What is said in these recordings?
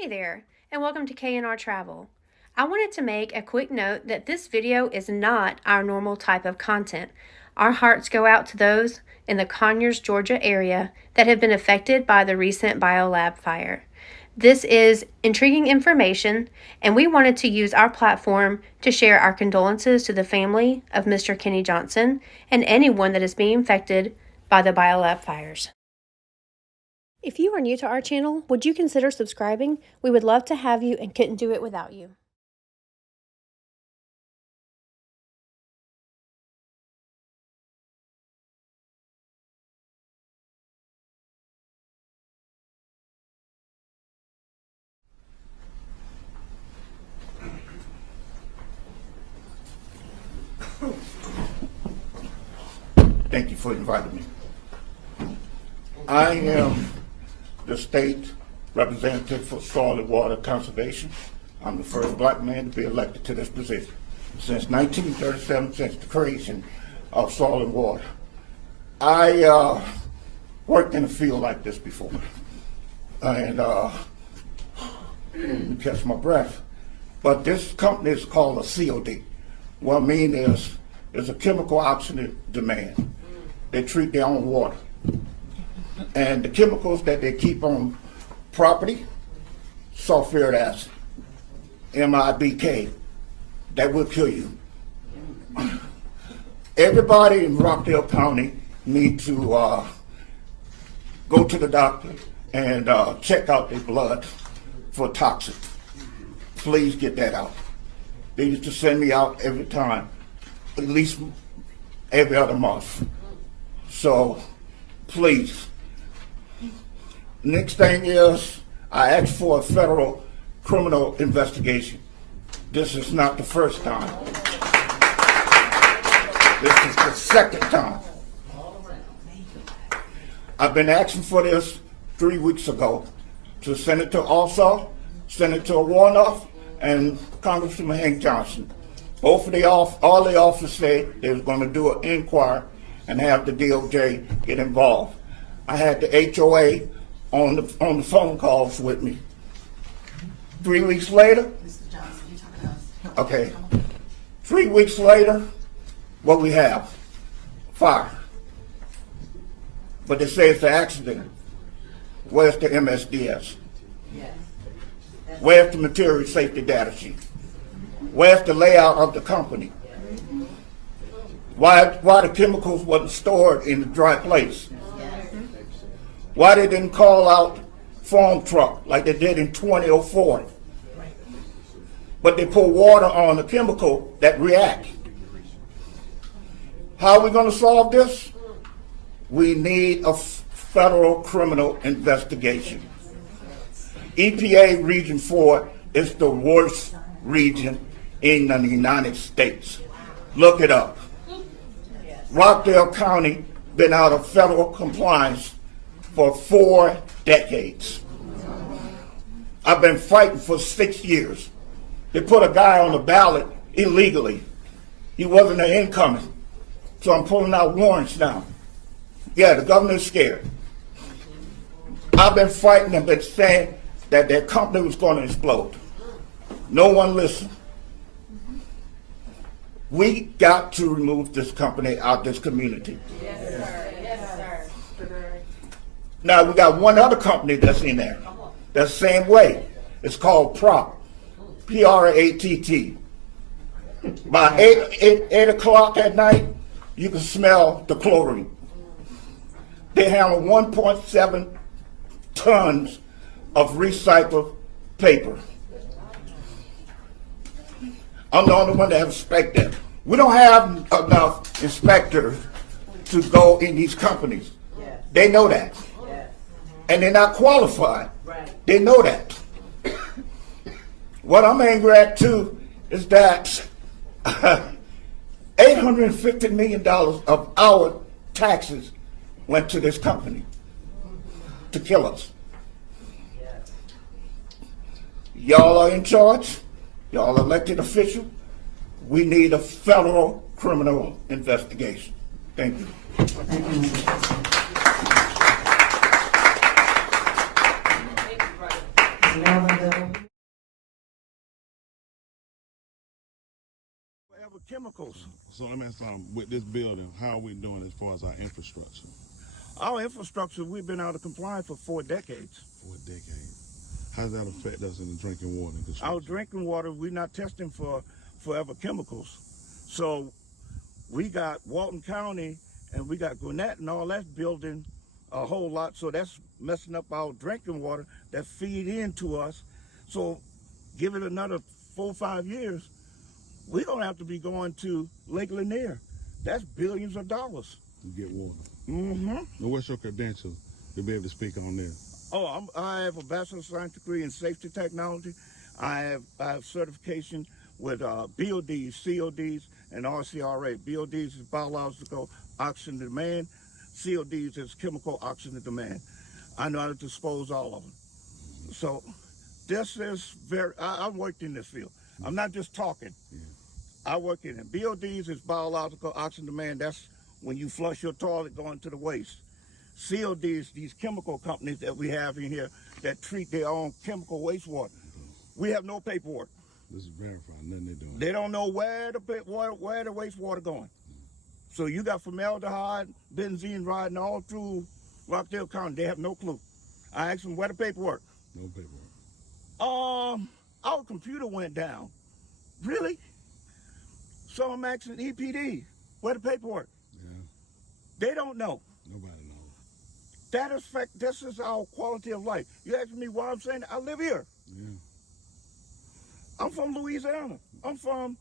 Hey there, and welcome to K&R Travel. I wanted to make a quick note that this video is not our normal type of content. Our hearts go out to those in the Conyers, Georgia area that have been affected by the recent BioLab fire. This is intriguing information, and we wanted to use our platform to share our condolences to the family of Mr. Kenny Johnson and anyone that is being affected by the BioLab fires. If you are new to our channel, would you consider subscribing? We would love to have you and couldn't do it without you. Thank you for inviting me. I am the state representative for soil and water conservation. I'm the first black man to be elected to this position since 1937, since the creation of soil and water. I worked in a field like this before, and catch my breath. But this company is called a COD. What I mean is, it's a chemical oxidant demand. They treat their own water. And the chemicals that they keep on property, sulfuric acid, MIBK, that will kill you. Everybody in Rockdale County need to go to the doctor and check out their blood for toxins. Please get that out. They used to send me out every time, at least every other month. So, please. Next thing is, I asked for a federal criminal investigation. This is not the first time. This is the second time. I've been asking for this 3 weeks ago to Senator Alsop, Senator Warnoff, and Congressman Hank Johnson. Both of all the officers said they was going to do an inquiry and have the DOJ get involved. I had the HOA on the phone calls with me. 3 weeks later, okay, 3 weeks later, what we have? Fire. But they say it's an accident. Where's the MSDS? Where's the material safety data sheet? Where's the layout of the company? Why the chemicals wasn't stored in a dry place? Why they didn't call out foam truck like they did in 2004? But they pour water on the chemical that react. How are we going to solve this? We need a federal criminal investigation. EPA Region 4 is the worst region in the United States. Look it up. Rockdale County been out of federal compliance for 4 decades. I've been fighting for 6 years. They put a guy on the ballot illegally. He wasn't an incoming. So I'm pulling out warrants now. Yeah, the governor's scared. I've been fighting and been saying that their company was going to explode. No one listened. We got to remove this company out of this community. Yes, sir. Yes, sir. Now, we got one other company that's in there. That's the same way. It's called PRATT. P-R-A-T-T. By 8 o'clock at night, you can smell the chlorine. They handle 1.7 tons of recycled paper. I'm the only one that have inspected. We don't have enough inspectors to go in these companies. They know that. And they're not qualified. They know that. What I'm angry at too is that $850 million of our taxes went to this company to kill us. Y'all are in charge. Y'all elected official. We need a federal criminal investigation. Thank you. Forever chemicals. So let me ask something. With this building, how are we doing as far as our infrastructure? Our infrastructure, we've been out of compliance for 4 decades. For a decade. How does that affect us in the drinking water? Our drinking water, we're not testing for forever chemicals. So we got Walton County and we got Gwinnett and all that's building a whole lot. So that's messing up our drinking water that feed into us. So give it another 4 or 5 years, we're going to have to be going to Lake Lanier. That's billions of dollars. To get water. Mm-hmm. Now, what's your credentials to be able to speak on this? Oh, I have a bachelor's science degree in safety technology. I have certification with BODs, CODs, and RCRA. BODs is biological oxygen demand. CODs is chemical oxygen demand. I know how to dispose all of them. So this is I worked in this field. I'm not just talking. Yeah. I work in it. BODs is biological oxygen demand. That's when you flush your toilet going to the waste. CODs, these chemical companies that we have in here that treat their own chemical wastewater. We have no paperwork. This is verified. Nothing they're doing. They don't know where the wastewater going. So you got formaldehyde, benzene riding all through Rockdale County. They have no clue. I asked them where the paperwork. No paperwork. Our computer went down. Really? So I'm asking EPD, where the paperwork? Yeah. They don't know. Nobody knows. This is our quality of life. You ask me why I'm saying that? I live here. Yeah. I'm from Louisiana. I'm from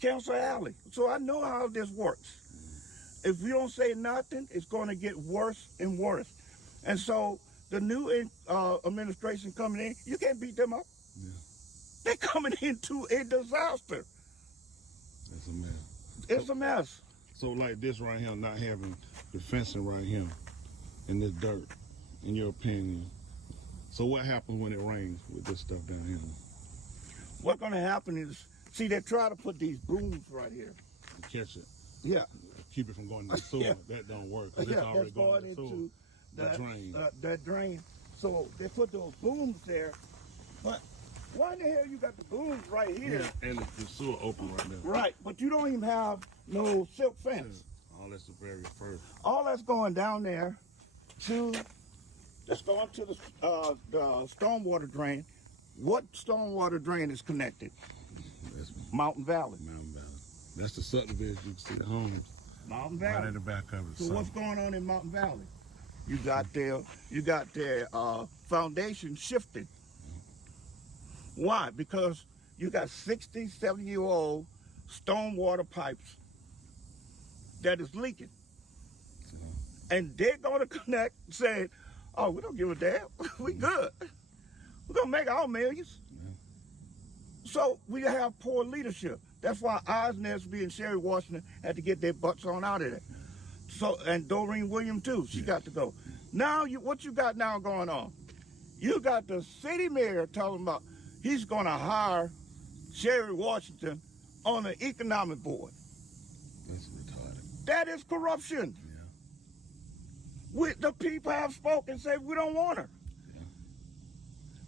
Cancer Alley. So I know how this works. If you don't say nothing, it's going to get worse and worse. And so the new administration coming in, you can't beat them up. Yeah. They're coming into a disaster. That's a mess. It's a mess. So like this right here, not having the fencing right here in this dirt, in your opinion. So what happens when it rains with this stuff down here? What's going to happen is, see, they try to put these booms right here. To catch it. Yeah. Keep it from going to the sewer. Yeah. That don't work. 'Cause Yeah, it's already that's going going to the sewer. into drain. that drain. So they put those booms there. But why in the hell you got the booms right here? Yeah, and the sewer open right now. Right, but you don't even have no silk fence. All that's the very first. All that's going down there that's going to the stormwater drain. What stormwater drain is connected? That's Mountain Valley. Mountain Valley. That's the subdivision. You can see the homes Mountain right Valley. at the back of it. So what's going on in Mountain Valley? You got their foundation shifting. Why? Because you got 60, 70-year-old stormwater pipes that is leaking. And they're going to connect saying, oh, we don't give a damn. We good. We're going to make our millions. Yeah. So we have poor leadership. That's why Osnesby and Sherry Washington had to get their butts on out of there. So, and Doreen Williams too, she got to go. Now, what you got now going on? You got the city mayor talking about he's going to hire Sherry Washington on the economic board. That's retarded. That is corruption. Yeah. The people have spoken and said we don't want her. Yeah.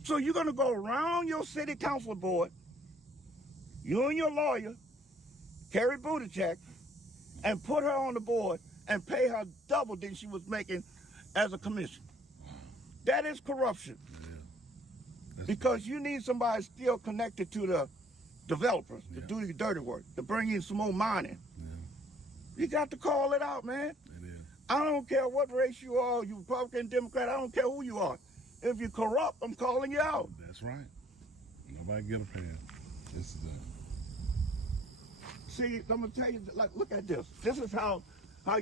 So you're going to go around your city council board, you and your lawyer, Carrie Buttigieg, and put her on the board and pay her double than she was making as a commissioner. That is corruption. Yeah. Because you need somebody still connected to the developers to do your dirty work, to bring in some more mining. Yeah. You got to call it out, man. It is. I don't care what race you are, you Republican, Democrat, I don't care who you are. If you're corrupt, I'm calling you out. That's right. Nobody get a pass. This is See, I'm gonna tell you, like, look at this. This is how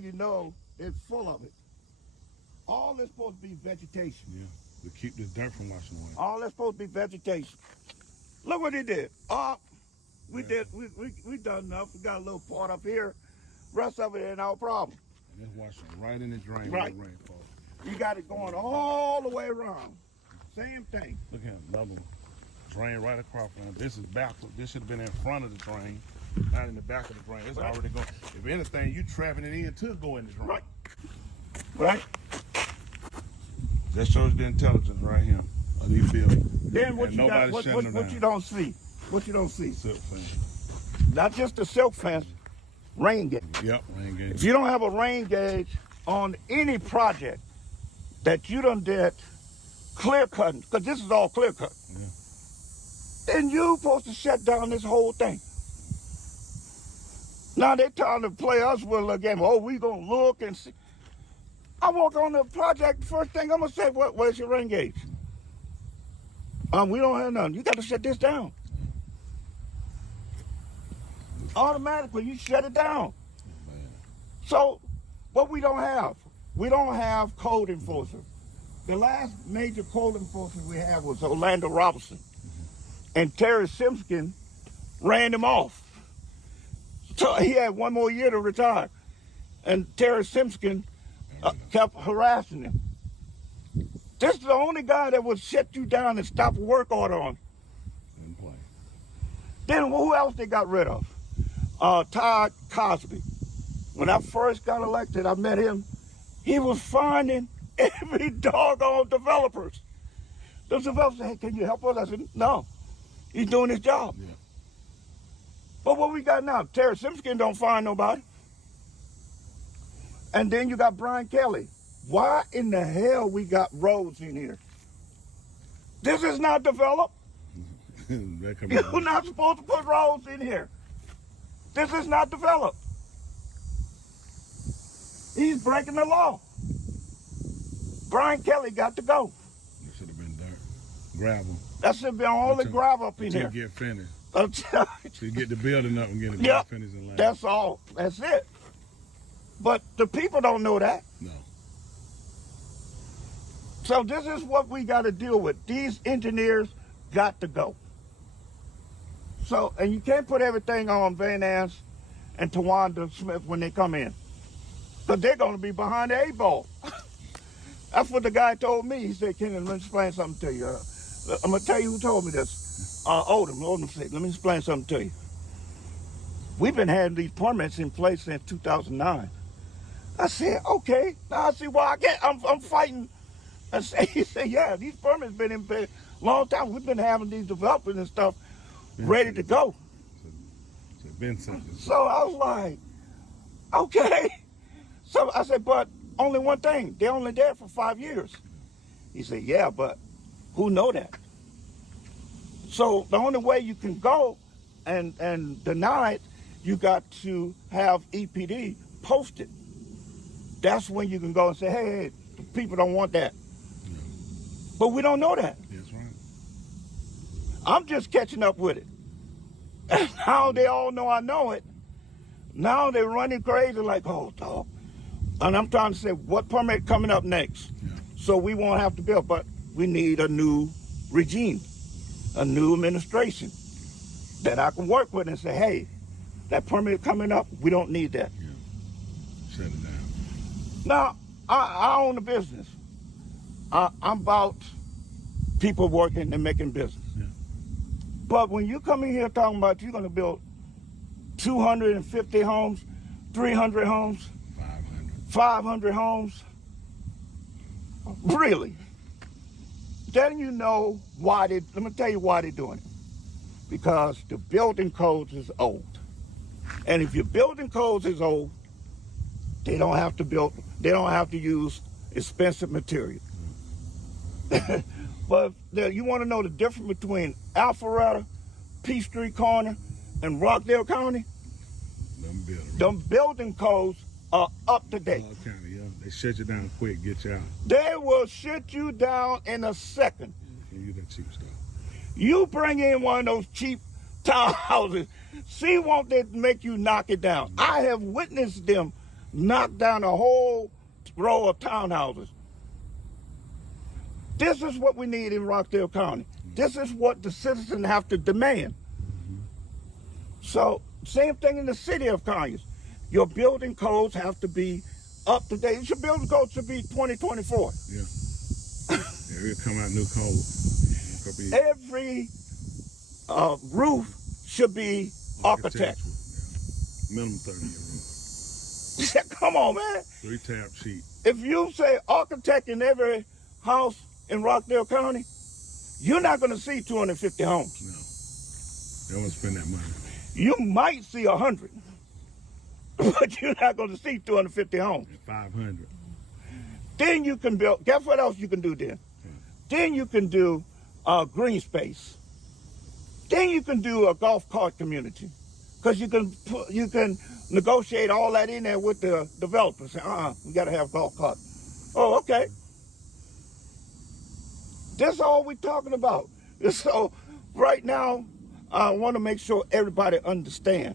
you know it's full of it. All this supposed to be vegetation. yeah. To keep this dirt from washing away. All that's supposed to be vegetation. Look what they did. We done enough. We got a little part up here. Rest of it ain't our problem. And it's washing right in the drain Right. when the rain falls. You got it going all the way around. Same thing. Look at another one. Drain right across from it. This is backward. This should have been in front of the drain, not in the back of the drain. It's Right. already going. If anything, you trapping it in to go in the drain. Right. Right. That shows the intelligence right here of these buildings. Then what And you got? nobody's What shutting them you down. don't see? What you don't see? Silk fence. Not just the silk fence, rain gauge. Yep, rain gauge. If you don't have a rain gauge on any project that you done did clear cutting, because this is all clear cut, Yeah. then you supposed to shut down this whole thing. Now they're trying to play us with a game. Oh, we gonna look and see. I walk on the project, first thing I'm gonna say, where's your rain gauge? We don't have none. You gotta shut this down. Automatically, you shut it down. So, what we don't have code enforcers. The last major code enforcer we had was Orlando Robinson. And Terry Simpson ran him off. So he had one more year to retire. And Terry Simpson kept harassing him. This is the only guy that would shut you down and stop a work order on. Didn't play. Then who else they got rid of? Todd Cosby. When I first got elected, I met him. He was finding every doggone developers. Those developers said, hey, can you help us? I said, no. He's doing his job. Yeah. But what we got now, Terry Simpson don't find nobody. And then you got Brian Kelly. Why in the hell we got roads in here? This is not developed. That come You're out. not supposed to put roads in here. This is not developed. He's breaking the law. Brian Kelly got to go. It should have been dirt. Gravel. That should be all the gravel up in Until here. you get finished. Until- So you get the building up and get it Yep. finished in line. That's all. That's it. But the people don't know that. No. So this is what we got to deal with. These engineers got to go. So, and you can't put everything on Van Ness and Tawanda Smith when they come in. Because they're going to be behind the 8 ball. That's what the guy told me. He said, Kenny, let me explain something to you. I'm going to tell you who told me this. Odom said, let me explain something to you. We've been having these permits in place since 2009. I said, okay, now I see why I'm fighting. He said, yeah, these permits been in place a long time. We've been having these developers and stuff ready to go. So it's been something. So I was like, okay. So I said, but only one thing, they're only there for 5 years. He said, yeah, but who know that? So the only way you can go and deny it, you got to have EPD posted. That's when you can go and say, hey, the people don't want that. Yeah. But we don't know that. That's right. I'm just catching up with it. And now they all know I know it. Now they're running crazy like, oh, dog. And I'm trying to say, what permit coming up next? Yeah. So we won't have to build, but we need a new regime, a new administration that I can work with and say, hey, that permit coming up, we don't need that. Yeah. Shut it down. Now, I own a business. I'm about people working and making business. Yeah. But when you come in here talking about you're going to build 250 homes, 300 homes, 500 homes, really, then you know why let me tell you why they're doing it. Because the building codes is old. And if your building codes is old, they don't have to use expensive material. But you want to know the difference between Alpharetta, Peachtree Corner, and Rockdale County? Them building codes are up to date. County, yeah. They shut you down quick, get you out. They will shut you down in a second. And you that cheap stuff. You bring in one of those cheap townhouses, see, won't they make you knock it down? I have witnessed them knock down a whole row of townhouses. This is what we need in Rockdale County. This is what the citizens have to demand. So, same thing in the city of Conyers. Your building codes have to be up to date. Your building code should be 2024. Yeah. It'll come out new code. Every roof should be architect. Yeah. Minimum 30 year roof. Come on, man. 3-tab sheet. If you say architect in every house in Rockdale County, You're not going to see 250 homes. No. They won't spend that money. You might see 100, but you're not going to see 250 homes. 500. Then you can build, guess what else you can do then? Then you can do green space. Then you can do a golf cart community. Because you can negotiate all that in there with the developers. Say, we got to have golf carts. Oh, okay. That's all we're talking about. So right now, I want to make sure everybody understand.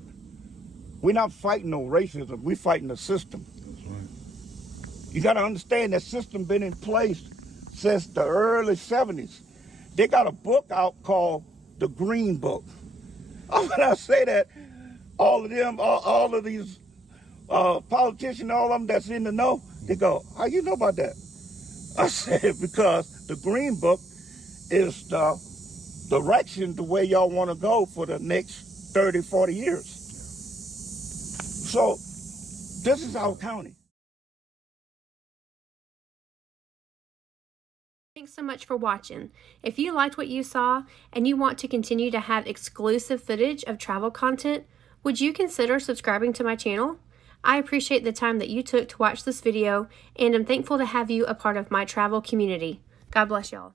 We're not fighting no racism. We're fighting the system. That's right. You got to understand that system been in place since the early 70s. They got a book out called The Green Book. When I say that, all of them, all of these politicians, all of them that's in the know, they go, how you know about that? I said, because the Green Book is the direction, the way y'all want to go for the next 30, 40 years. So this is our county. Thanks so much for watching. If you liked what you saw and you want to continue to have exclusive footage of travel content, would you consider subscribing to my channel? I appreciate the time that you took to watch this video, and I'm thankful to have you a part of my travel community. God bless y'all.